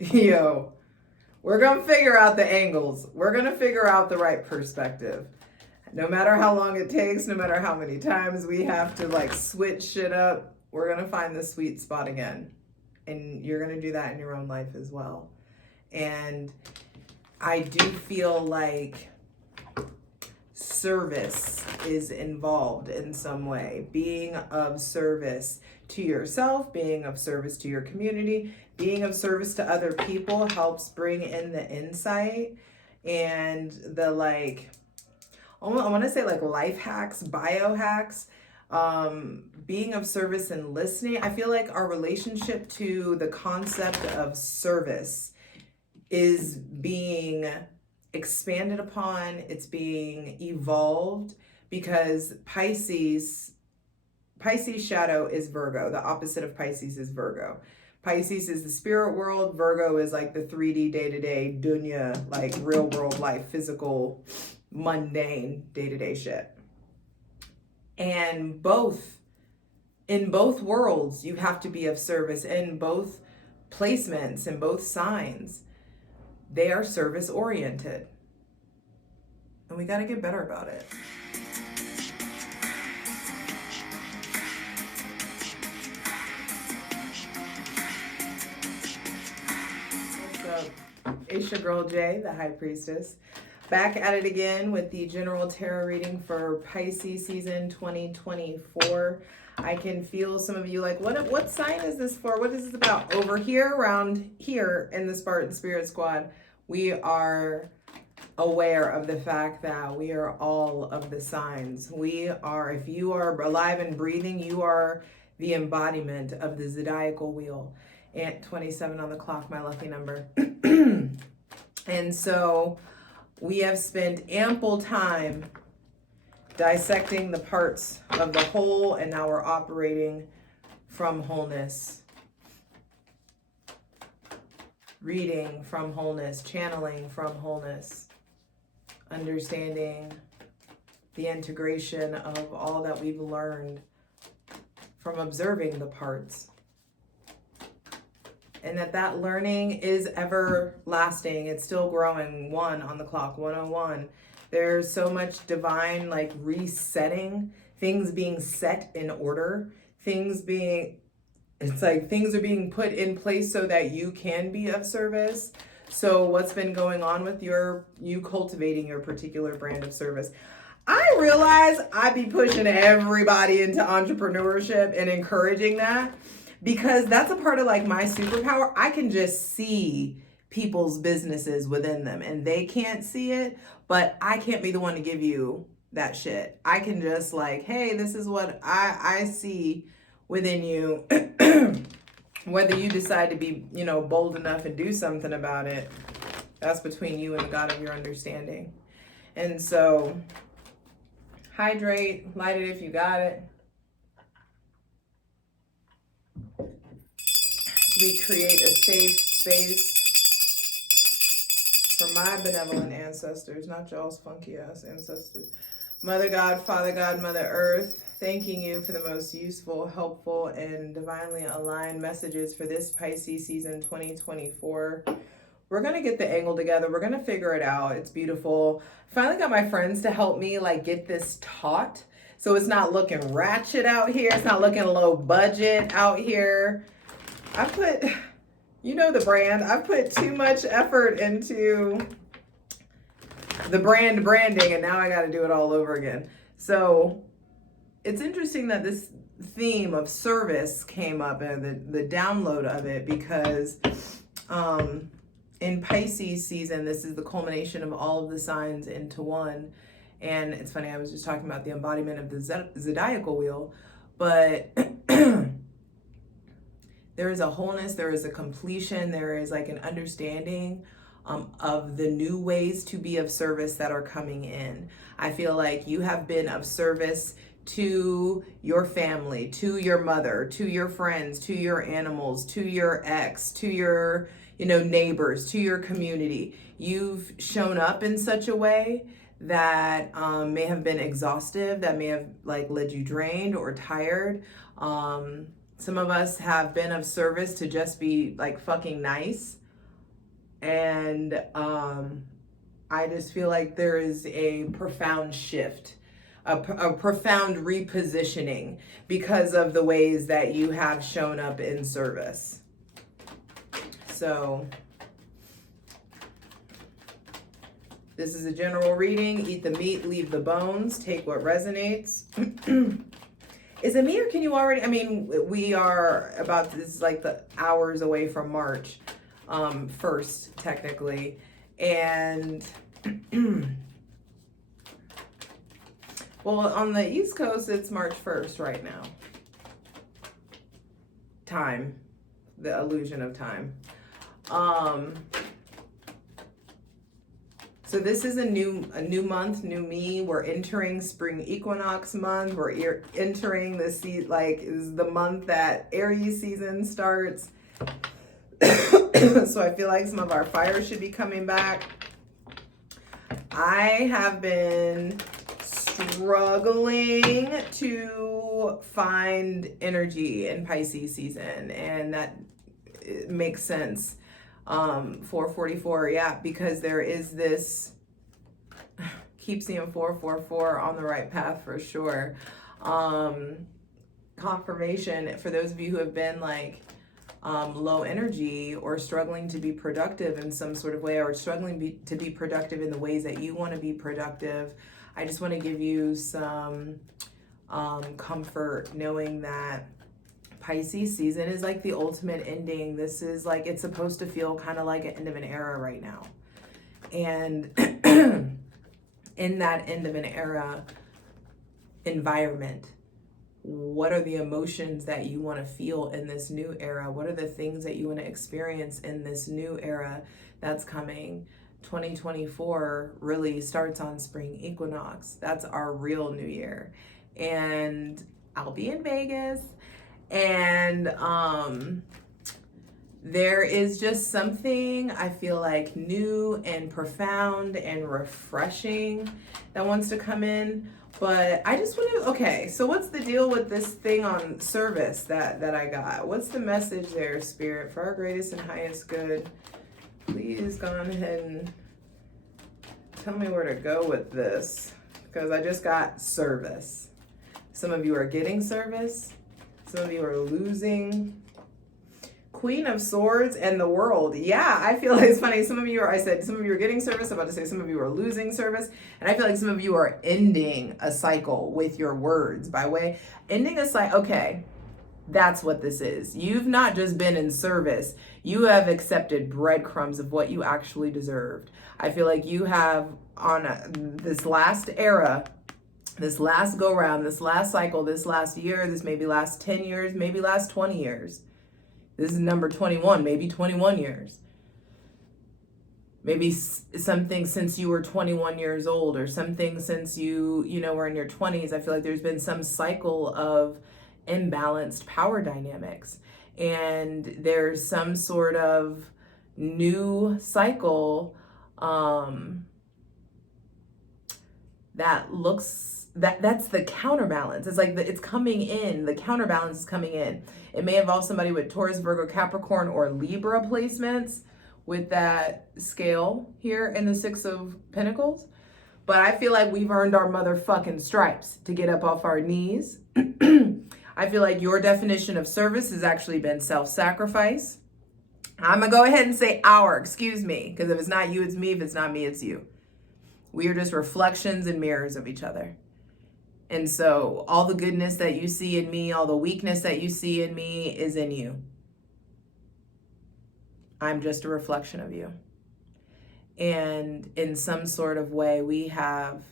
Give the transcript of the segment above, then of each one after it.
Yo, we're going to figure out the angles. We're going to figure out the right perspective. No matter how long it takes, no matter how many times we have to like switch shit up, we're going to find the sweet spot again. And you're going to do that in your own life as well. And I do feel like service is involved in some way. Being of service to yourself, being of service to your community, being of service to other people helps bring in the insight and the like, I want to say like life hacks, biohacks, being of service and listening. I feel like our relationship to the concept of service is being expanded upon, it's being evolved, because Pisces shadow is Virgo. The opposite of Pisces is Virgo. Pisces is the spirit world. Virgo is like the 3D day-to-day dunya, like real world life, physical, mundane day-to-day shit. And in both worlds, you have to be of service. In both placements, in both signs, they are service oriented. And we got to get better about it. What's up? It's your girl Jay, the High Priestess. Back at it again with the general tarot reading for Pisces season 2024. I can feel some of you like, what sign is this for? What is this about? Over here, around here in the Spartan Spirit Squad, we are aware of the fact that we are all of the signs. We are, if you are alive and breathing, you are the embodiment of the zodiacal wheel. And 27 on the clock, my lucky number. And so we have spent ample time dissecting the parts of the whole, and now we're operating from wholeness. Reading from wholeness, channeling from wholeness, understanding the integration of all that we've learned from observing the parts. And that learning is everlasting. It's still growing. 1 on the clock, 101. There's so much divine like resetting, things being set in order, it's like things are being put in place so that you can be of service. So what's been going on with you cultivating your particular brand of service? I realize I be pushing everybody into entrepreneurship and encouraging that, because that's a part of like my superpower. I can just see people's businesses within them and they can't see it, but I can't be the one to give you that shit. I can just like, hey, this is what I see within you. Whether you decide to be, bold enough and do something about it, that's between you and the God of your understanding. And so hydrate, light it if you got it. We create a safe space for my benevolent ancestors, not y'all's funky ass ancestors. Mother God, Father God, Mother Earth, thanking you for the most useful, helpful, and divinely aligned messages for this Pisces season 2024. We're going to get the angle together. We're going to figure it out. It's beautiful. I finally got my friends to help me like get this taught. So it's not looking ratchet out here. It's not looking low budget out here. I put, the brand. I put too much effort into the branding, and now I got to do it all over again. So it's interesting that this theme of service came up and the download of it, because in Pisces season, this is the culmination of all of the signs into one. And it's funny, I was just talking about the embodiment of the zodiacal wheel, but there is a wholeness, there is a completion, there is like an understanding of the new ways to be of service that are coming in. I feel like you have been of service to your family, to your mother, to your friends, to your animals, to your ex, to your, neighbors, to your community. You've shown up in such a way that may have been exhaustive, that may have like led you drained or tired. Some of us have been of service to just be like fucking nice. And I just feel like there is a profound shift, a profound repositioning because of the ways that you have shown up in service. So this is a general reading. Eat the meat, leave the bones, take what resonates. Is it me, or can you already, I mean, we are about, this is like the hours away from March 1st, technically. And, well, on the East Coast, it's March 1st right now. Time, the illusion of time. So this is a new month, new me. We're entering spring equinox month. We're entering this, like, is the month that Aries season starts. So I feel like some of our fire should be coming back. I have been struggling to find energy in Pisces season, and that makes sense. 444, yeah, because there is this, keep seeing 444 on the right path for sure. Confirmation for those of you who have been like low energy or struggling to be productive in some sort of way, or struggling to be productive in the ways that you want to be productive. I just want to give you some comfort knowing that Pisces season is like the ultimate ending. This is like, it's supposed to feel kind of like an end of an era right now. And in that end of an era environment, what are the emotions that you want to feel in this new era? What are the things that you want to experience in this new era that's coming? 2024 really starts on spring equinox. That's our real new year. And I'll be in Vegas. And there is just something I feel like new and profound and refreshing that wants to come in. But I just want to, okay, so what's the deal with this thing on service that I got? What's the message there, Spirit? For our greatest and highest good, please go ahead and tell me where to go with this, because I just got service. Some of you are getting service. Some of you are losing. Queen of Swords and the World. Yeah, I feel like it's funny. Some of you are, I said, some of you are getting service. I'm about to say some of you are losing service. And I feel like some of you are ending a cycle with your words by way. Ending a cycle. Okay, that's what this is. You've not just been in service. You have accepted breadcrumbs of what you actually deserved. I feel like you have on this last era, this last go round, this last cycle, this last year, this maybe last 10 years, maybe last 20 years. This is number 21, maybe 21 years. Maybe something since you were 21 years old, or something since you were in your 20s. I feel like there's been some cycle of imbalanced power dynamics. And there's some sort of new cycle that looks, that's the counterbalance. It's like it's coming in, the counterbalance is coming in. It may involve somebody with Taurus, Virgo, Capricorn, or Libra placements with that scale here in the Six of Pentacles. But I feel like we've earned our motherfucking stripes to get up off our knees. I feel like your definition of service has actually been self-sacrifice. I'm gonna go ahead and say excuse me, because if it's not you, it's me. If it's not me, it's you. We are just reflections and mirrors of each other. And so all the goodness that you see in me, all the weakness that you see in me is in you. I'm just a reflection of you. And in some sort of way, we have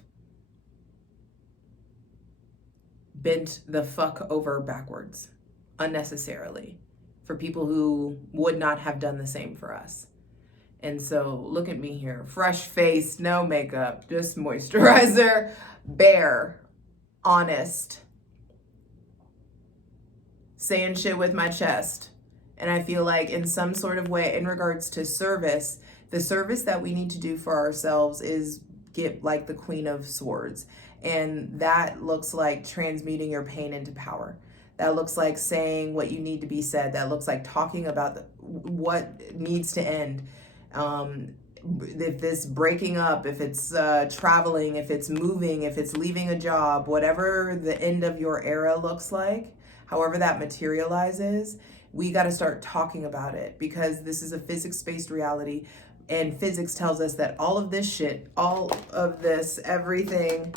bent the fuck over backwards unnecessarily for people who would not have done the same for us. And so look at me here, fresh face, no makeup, just moisturizer, bare, honest, saying shit with my chest. And I feel like in some sort of way, in regards to service, the service that we need to do for ourselves is get like the Queen of Swords. And that looks like transmuting your pain into power. That looks like saying what you need to be said. That looks like talking about what needs to end. If it's breaking up, if it's traveling, if it's moving, if it's leaving a job, whatever the end of your era looks like, however that materializes, we got to start talking about it, because this is a physics-based reality, and physics tells us that all of this shit, all of this, everything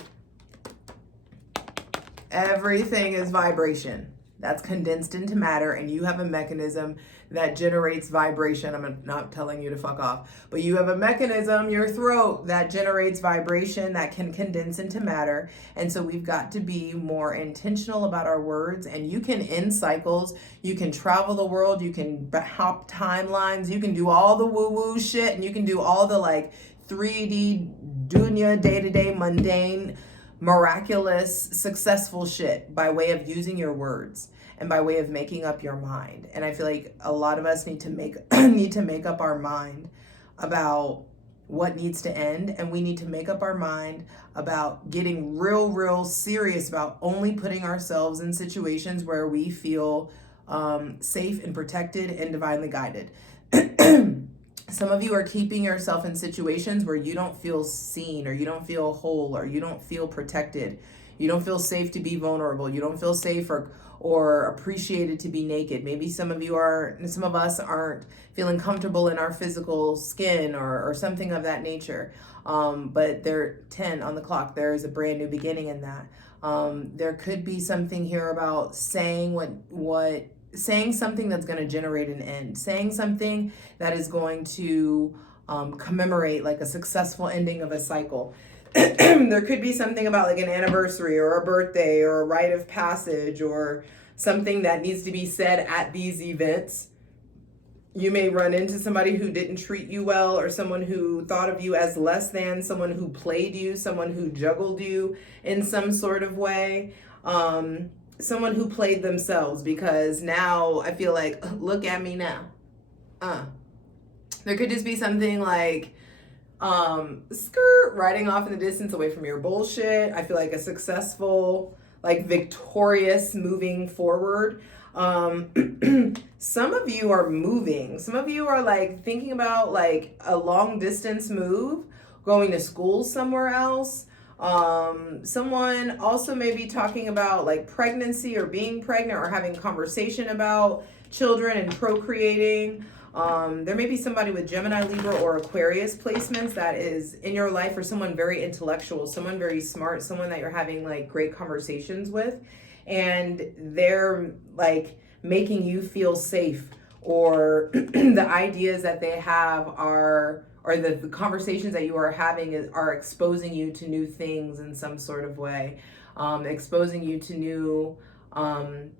is vibration that's condensed into matter, and you have a mechanism that generates vibration. I'm not telling you to fuck off, but you have a mechanism, your throat, that generates vibration that can condense into matter. And so we've got to be more intentional about our words. And you can end cycles, you can travel the world, you can hop timelines, you can do all the woo-woo shit, and you can do all the like 3D dunya, day-to-day mundane, miraculous, successful shit by way of using your words and by way of making up your mind. And I feel like a lot of us need to make up our mind about what needs to end, and we need to make up our mind about getting real serious about only putting ourselves in situations where we feel safe and protected and divinely guided. Some of you are keeping yourself in situations where you don't feel seen, or you don't feel whole, or you don't feel protected. You don't feel safe to be vulnerable. You don't feel safe or appreciated to be naked. Maybe some of us aren't feeling comfortable in our physical skin or something of that nature. But they're 10 on the clock. There is a brand new beginning in that. There could be something here about saying saying something that's going to generate an end, saying something that is going to commemorate like a successful ending of a cycle. There could be something about like an anniversary or a birthday or a rite of passage or something that needs to be said at these events. You may run into somebody who didn't treat you well, or someone who thought of you as less than, someone who played you, someone who juggled you in some sort of way. Someone who played themselves, because now I feel like, look at me now. There could just be something like riding off in the distance away from your bullshit. I feel like a successful, like victorious moving forward. Some of you are moving. Some of you are like thinking about like a long distance move, going to school somewhere else. Someone also may be talking about like pregnancy or being pregnant, or having conversation about children and procreating. There may be somebody with Gemini, Libra, or Aquarius placements that is in your life, or someone very intellectual, someone very smart, someone that you're having like great conversations with, and they're like making you feel safe, or the ideas that they have are, or the conversations that you are having are exposing you to new things in some sort of way, exposing you to new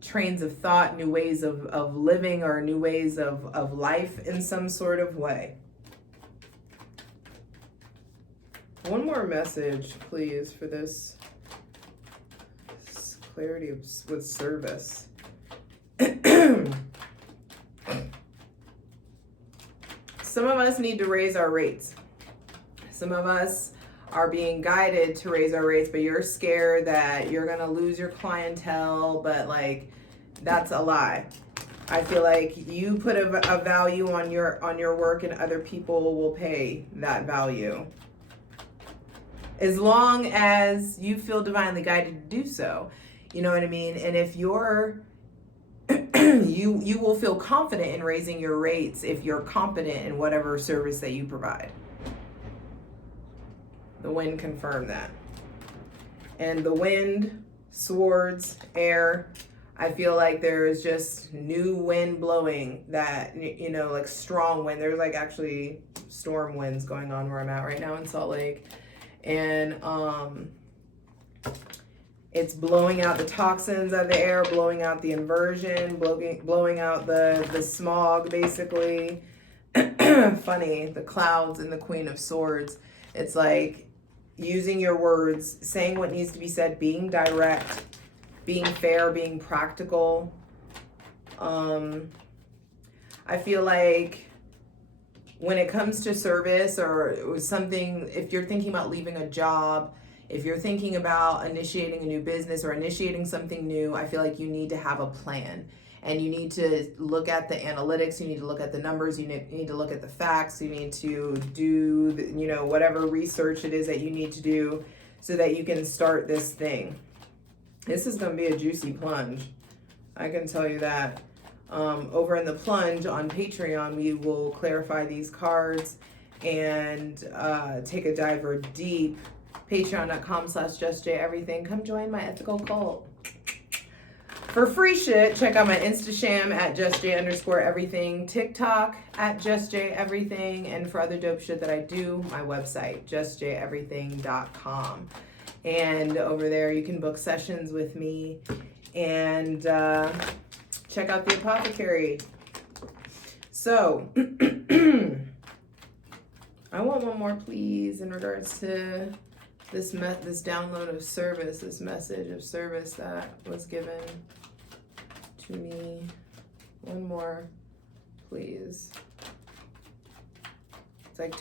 trains of thought, new ways of living, or new ways of life in some sort of way. One more message, please, for this clarity with service. Some of us need to raise our rates. Some of us are being guided to raise our rates, but you're scared that you're gonna lose your clientele, but like that's a lie. I feel like you put a value on your work, and other people will pay that value, as long as you feel divinely guided to do so. You know what I mean? And if you're you will feel confident in raising your rates if you're competent in whatever service that you provide. The wind confirmed that. And the wind, swords, air, I feel like there is just new wind blowing that, you know, like strong wind. There's like actually storm winds going on where I'm at right now in Salt Lake. And it's blowing out the toxins out of the air, blowing out the inversion, blowing out the smog, basically. Funny, the clouds and the Queen of Swords. It's like using your words, saying what needs to be said, being direct, being fair, being practical. I feel like when it comes to service or something, if you're thinking about leaving a job, if you're thinking about initiating a new business or initiating something new, I feel like you need to have a plan. and you need to look at the analytics, you need to look at the numbers, you need to look at the facts, you need to do the, you know, whatever research it is that you need to do so that you can start this thing. This is going to be a juicy plunge, I can tell you that. Over in the plunge on Patreon, we will clarify these cards and take a diver deep. Patreon.com/JustJEverything. Come join my ethical cult. For free shit, check out my Instasham at JustJ_everything, TikTok at JustJEverything, and for other dope shit that I do, my website, JustJEverything.com. And over there, you can book sessions with me and check out the apothecary. So, I want one more, please, in regards to this download of service, this message of service that was given to me. One more, please. It's like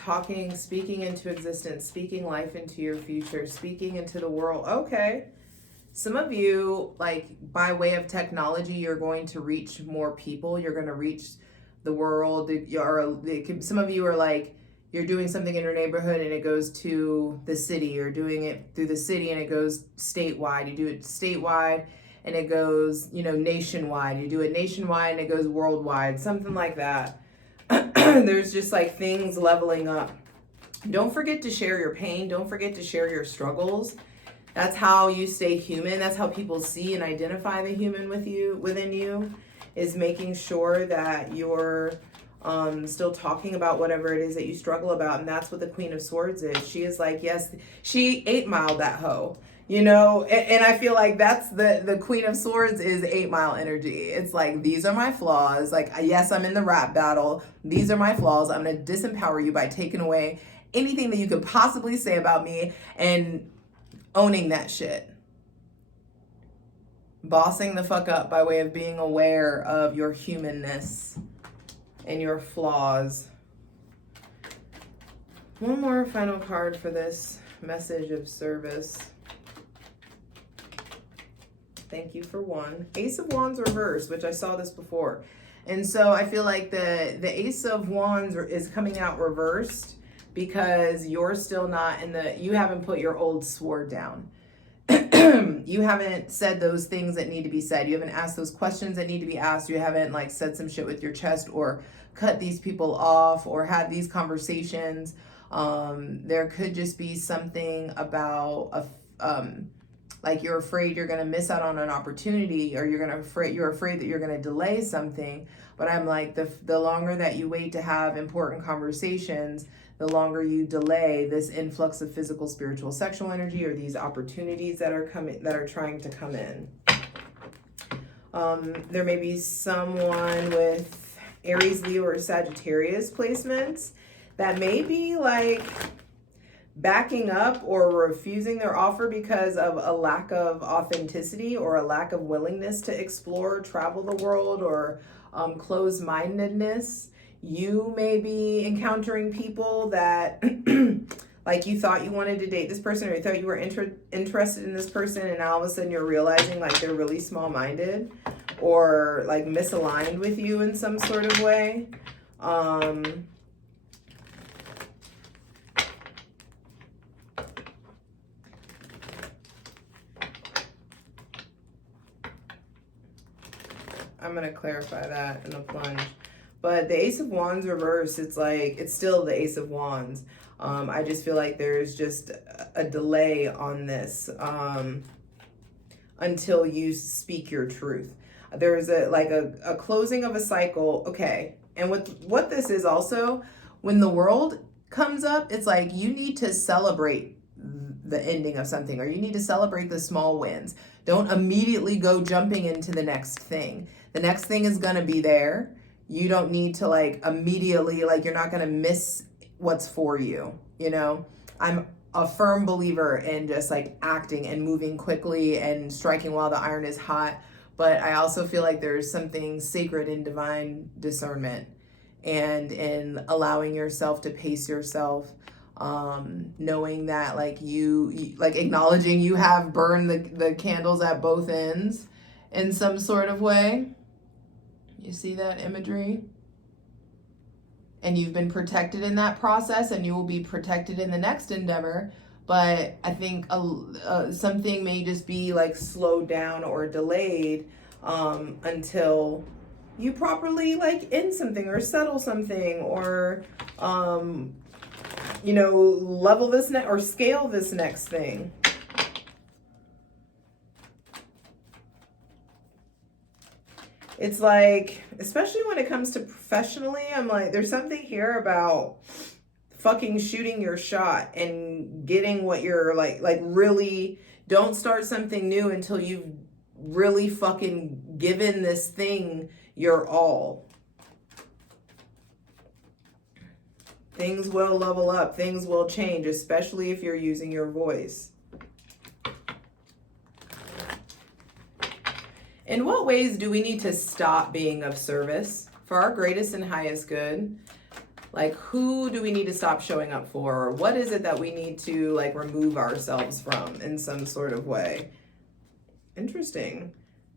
speaking into existence, speaking life into your future, speaking into the world. Okay. Some of you, like, by way of technology, you're going to reach more people. You're going to reach the world. Some of you are like, you're doing something in your neighborhood and it goes to the city. You're doing it through the city and it goes statewide. You do it statewide and it goes, you know, nationwide. You do it nationwide and it goes worldwide. Something like that. There's just like things leveling up. Don't forget to share your pain. Don't forget to share your struggles. That's how you stay human. That's how people see and identify the human within you, is making sure that you're still talking about whatever it is that you struggle about. And that's what the Queen of Swords is. She is like, yes, she 8-miled that hoe, you know, and I feel like that's the Queen of Swords is 8-mile energy. It's like, these are my flaws. Like, yes, I'm in the rap battle. These are my flaws. I'm going to disempower you by taking away anything that you could possibly say about me and owning that shit. Bossing the fuck up by way of being aware of your humanness and your flaws. One more final card for this message of service. Thank you for one. Ace of Wands reversed, which I saw this before. And so I feel like the Ace of Wands is coming out reversed because you're still not you haven't put your old sword down. You haven't said those things that need to be said. You haven't asked those questions that need to be asked. You haven't like said some shit with your chest or cut these people off or had these conversations. There could just be something about like you're afraid you're going to miss out on an opportunity, or you're afraid that you're going to delay something. But I'm like, the longer that you wait to have important conversations, the longer you delay this influx of physical, spiritual, sexual energy, or these opportunities that are trying to come in. There may be someone with Aries, Leo, or Sagittarius placements that may be like backing up or refusing their offer because of a lack of authenticity or a lack of willingness to explore, travel the world, or closed-mindedness. You may be encountering people that like you thought you wanted to date this person, or you thought you were interested in this person, and now all of a sudden you're realizing like they're really small-minded or like misaligned with you in some sort of way. I'm going to clarify that in a plunge. But the Ace of Wands reverse, it's like, it's still the Ace of Wands. I just feel like there's just a delay on this until you speak your truth. There's a closing of a cycle. Okay. And what this is also, when the world comes up, it's like you need to celebrate the ending of something, or you need to celebrate the small wins. Don't immediately go jumping into the next thing. The next thing is going to be there. You don't need to like immediately, like you're not going to miss what's for you. You know, I'm a firm believer in just like acting and moving quickly and striking while the iron is hot. But I also feel like there's something sacred in divine discernment and in allowing yourself to pace yourself, knowing that like you like acknowledging you have burned the candles at both ends in some sort of way. You see that imagery? And you've been protected in that process, and you will be protected in the next endeavor. But I think something may just be like slowed down or delayed until you properly like end something or settle something, or you know, level this or scale this next thing. It's like, especially when it comes to professionally, I'm like, there's something here about fucking shooting your shot and getting what you're like really don't start something new until you've really fucking given this thing your all. Things will level up, things will change, especially if you're using your voice. In what ways do we need to stop being of service for our greatest and highest good? Like, who do we need to stop showing up for? Or what is it that we need to like remove ourselves from in some sort of way? Interesting.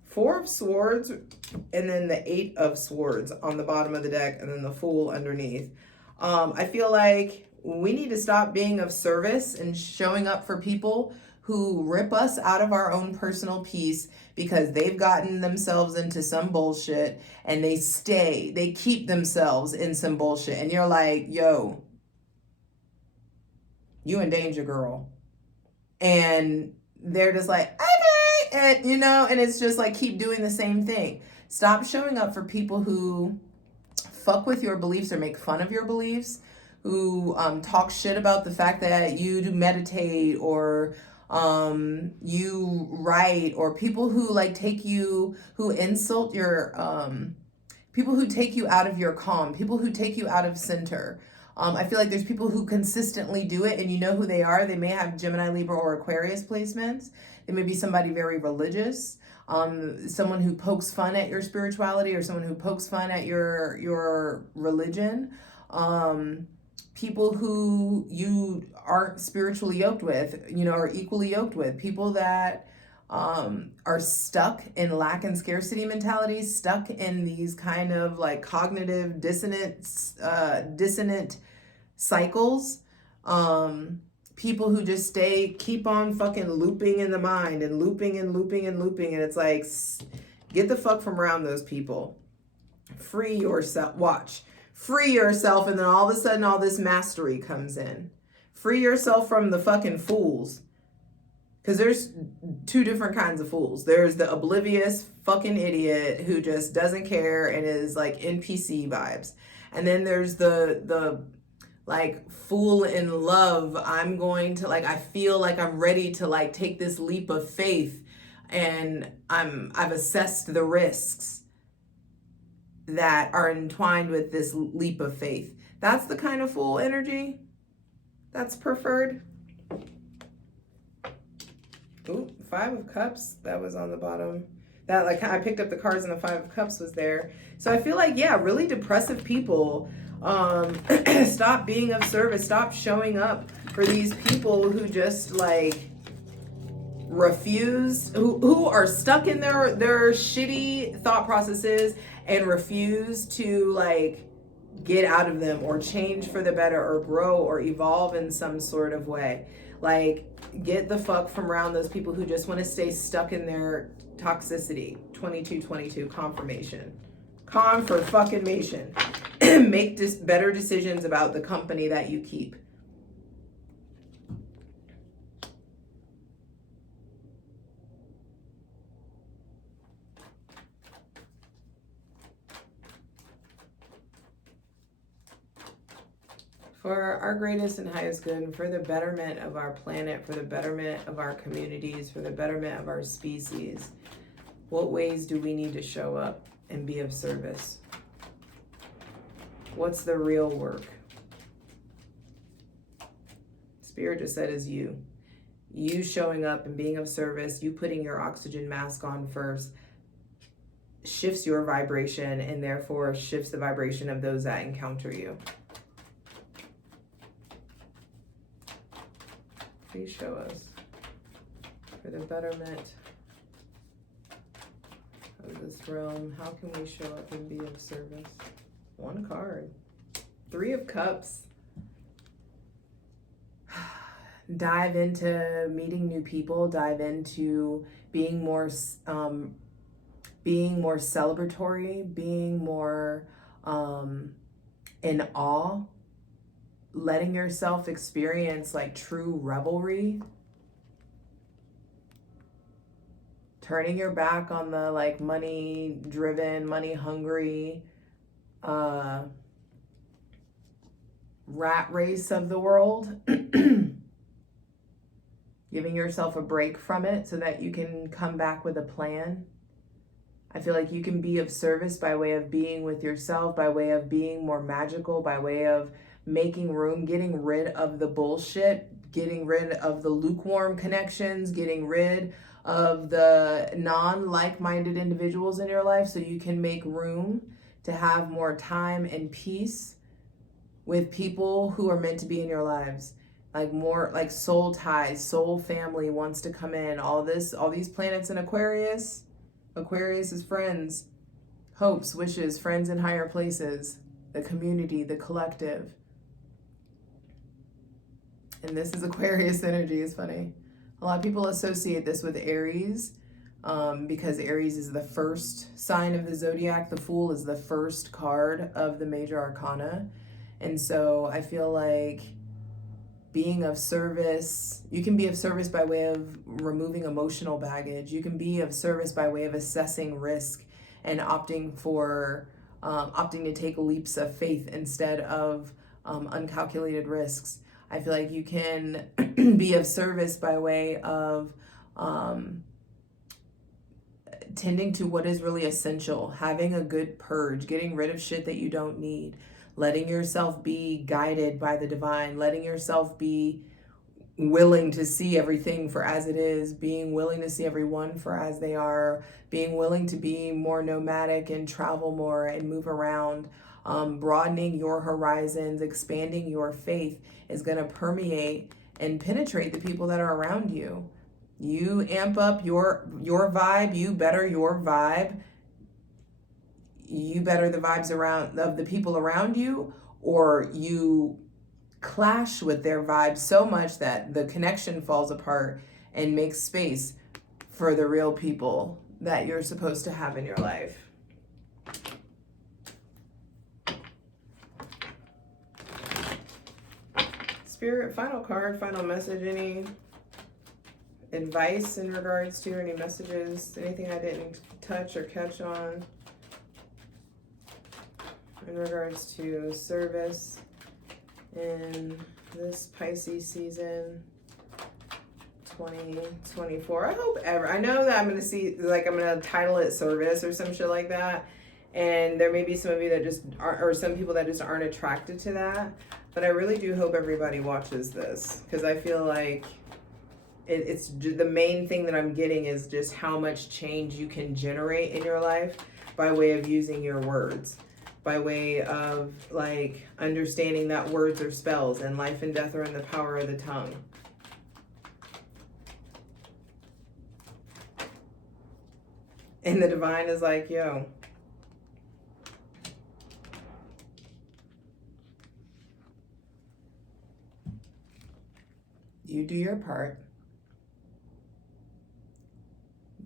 4 of Swords, and then the 8 of Swords on the bottom of the deck, and then the Fool underneath. I feel like we need to stop being of service and showing up for people who rip us out of our own personal peace because they've gotten themselves into some bullshit, and they keep themselves in some bullshit. And you're like, yo, you in danger, girl. And they're just like, okay. And, you know, and it's just like, keep doing the same thing. Stop showing up for people who fuck with your beliefs or make fun of your beliefs, who talk shit about the fact that you do meditate, or you write, or people who like take you, who insult your, people who take you out of your calm, people who take you out of center. I feel like there's people who consistently do it, and you know who they are. They may have Gemini, Libra, or Aquarius placements. They may be somebody very religious, someone who pokes fun at your spirituality, or someone who pokes fun at your religion. People who you aren't spiritually yoked with, you know, or equally yoked with. People that are stuck in lack and scarcity mentalities, stuck in these kind of like cognitive dissonant cycles. People who just keep on fucking looping in the mind and looping and looping and looping. And it's like, get the fuck from around those people. Free yourself. Watch. Free yourself, and then all of a sudden all this mastery comes in. Free yourself from the fucking fools. Because there's 2 different kinds of fools. There's the oblivious fucking idiot who just doesn't care and is like NPC vibes. And then there's the like fool in love. I'm going to like, I feel like I'm ready to like take this leap of faith, and I've assessed the risks that are entwined with this leap of faith. That's the kind of fool energy that's preferred. Ooh, 5 of Cups, that was on the bottom. That like, I picked up the cards and the 5 of Cups was there. So I feel like, yeah, really depressive people, stop being of service, stop showing up for these people who just like refuse, who are stuck in their shitty thought processes and refuse to like get out of them or change for the better or grow or evolve in some sort of way. Like, get the fuck from around those people who just want to stay stuck in their toxicity. 2222 confirmation. Confirmation. Make better decisions about the company that you keep. For our greatest and highest good, for the betterment of our planet, for the betterment of our communities, for the betterment of our species, what ways do we need to show up and be of service? What's the real work? Spirit just said is you. You showing up and being of service, you putting your oxygen mask on first, shifts your vibration and therefore shifts the vibration of those that encounter you. Please show us for the betterment of this realm. How can we show up and be of service? One card. 3 of Cups. Dive into meeting new people. Dive into being more celebratory, being more in awe, letting yourself experience like true revelry. Turning your back on the like money driven, money hungry rat race of the world. Giving yourself a break from it so that you can come back with a plan. I feel like you can be of service by way of being with yourself, by way of being more magical, by way of making room, getting rid of the bullshit, getting rid of the lukewarm connections, getting rid of the non-like-minded individuals in your life so you can make room to have more time and peace with people who are meant to be in your lives. Like more like soul ties, soul family wants to come in. All these planets in Aquarius. Aquarius is friends, hopes, wishes, friends in higher places, the community, the collective. And this is Aquarius energy, it's funny. A lot of people associate this with Aries because Aries is the first sign of the zodiac. The Fool is the first card of the major arcana. And so I feel like being of service, you can be of service by way of removing emotional baggage. You can be of service by way of assessing risk and opting to take leaps of faith instead of uncalculated risks. I feel like you can be of service by way of tending to what is really essential, having a good purge, getting rid of shit that you don't need, letting yourself be guided by the divine, letting yourself be willing to see everything for as it is, being willing to see everyone for as they are, being willing to be more nomadic and travel more and move around, broadening your horizons, expanding your faith is going to permeate and penetrate the people that are around you. You amp up your vibe, you better your vibe, you better the vibes around of the people around you, or you clash with their vibes so much that the connection falls apart and makes space for the real people that you're supposed to have in your life. Spirit, final card, final message, any advice in regards to, any messages, anything I didn't touch or catch on in regards to service in this Pisces season 2024. I know that I'm going to see, like, I'm going to title it service or some shit like that. And there may be some of you that just are, or some people that just aren't attracted to that. But I really do hope everybody watches this, because I feel like it's the main thing that I'm getting is just how much change you can generate in your life by way of using your words, by way of like understanding that words are spells and life and death are in the power of the tongue. And the divine is like, yo, you do your part.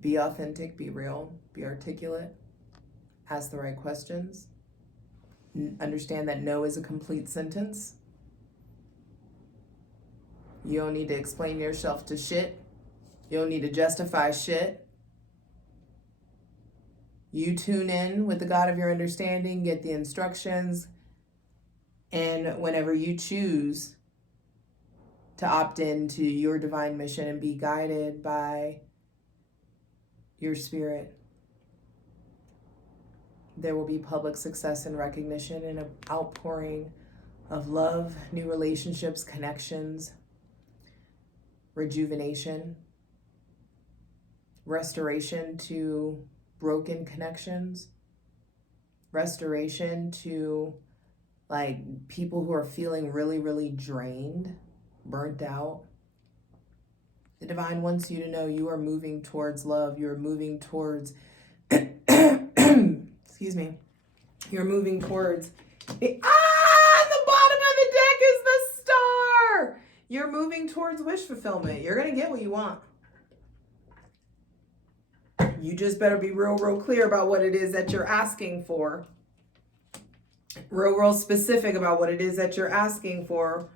Be authentic, be real, be articulate, ask the right questions. Understand that no is a complete sentence. You don't need to explain yourself to shit. You don't need to justify shit. You tune in with the God of your understanding, get the instructions, and whenever you choose to opt into your divine mission and be guided by your spirit, there will be public success and recognition and an outpouring of love, new relationships, connections, rejuvenation, restoration to broken connections, restoration to like people who are feeling really, really drained, burnt out. The divine wants you to know you are moving towards love. You are moving towards excuse me, you're moving towards the bottom of the deck is the Star. You're moving towards wish fulfillment. You're going to get what you want. You just better be real clear about what it is that you're asking for. Real specific about what it is that you're asking for.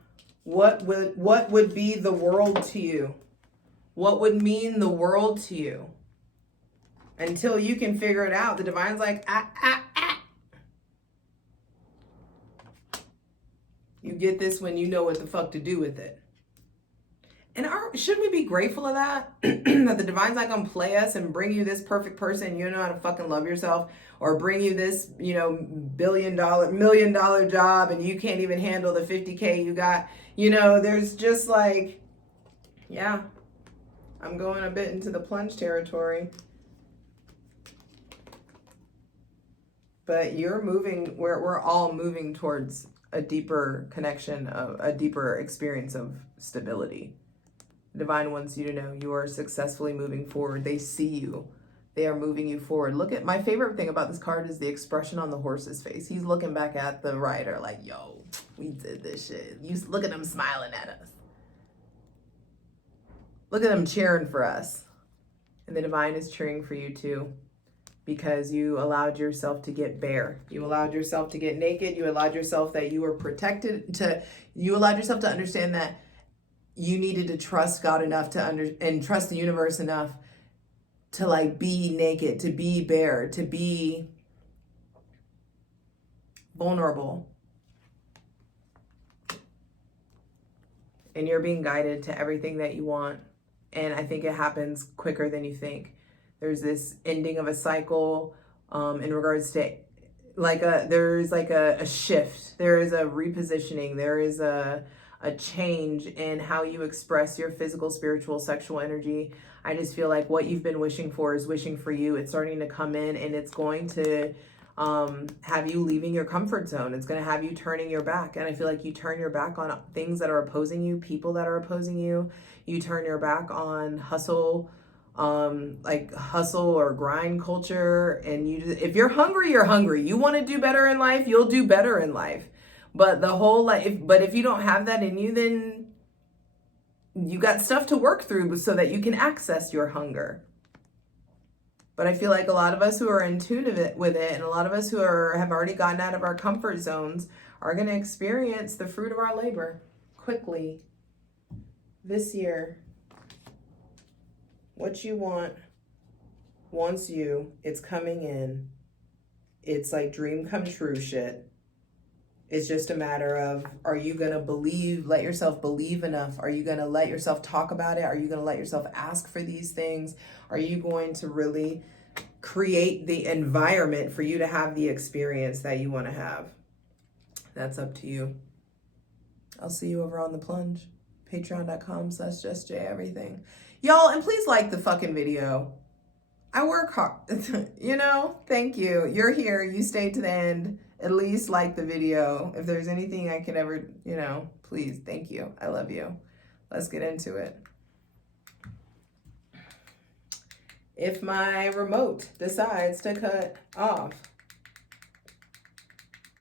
What would be the world to you? What would mean the world to you? Until you can figure it out, the divine's like, You get this when you know what the fuck to do with it. And shouldn't we be grateful of that? That the divine's not gonna play us and bring you this perfect person, you know how to fucking love yourself, or bring you this, you know, $1 million job and you can't even handle the 50K you got. You know, there's just like, yeah, I'm going a bit into the plunge territory. But you're moving, we're all moving towards a deeper connection, a deeper experience of stability. Divine wants you to know you are successfully moving forward. They see you. They are moving you forward. Look at, my favorite thing about this card is the expression on the horse's face. He's looking back at the rider like, yo, we did this shit. You look at him smiling at us. Look at them cheering for us. And the divine is cheering for you too, because you allowed yourself to get bare. You allowed yourself to get naked. You allowed yourself that you were protected. You allowed yourself to understand that you needed to trust God enough and trust the universe enough to like be naked, to be bare, to be vulnerable. And you're being guided to everything that you want. And I think it happens quicker than you think. There's this ending of a cycle in regards to there's a shift. There is a repositioning. There is a change in how you express your physical, spiritual, sexual energy. I just feel like what you've been wishing for is wishing for you. It's starting to come in, and it's going to have you leaving your comfort zone. It's going to have you turning your back. And I feel like you turn your back on things that are opposing you, people that are opposing you. You turn your back on hustle, like hustle or grind culture. And if you're hungry, you're hungry. You want to do better in life, you'll do better in life. But if you don't have that in you, then you got stuff to work through so that you can access your hunger. But I feel like a lot of us who are in tune with it, and a lot of us who have already gotten out of our comfort zones, are going to experience the fruit of our labor quickly this year. What you want wants you. It's coming in. It's like dream come true shit. It's just a matter of, are you going to let yourself believe enough? Are you going to let yourself talk about it? Are you going to let yourself ask for these things? Are you going to really create the environment for you to have the experience that you want to have? That's up to you. I'll see you over on the plunge. Patreon.com/JustJEverything. Y'all, and please like the fucking video. I work hard, you know, thank you. You're here, you stayed to the end. At least like the video. If there's anything I could ever, you know, please, thank you. I love you. Let's get into it. If my remote decides to cut off.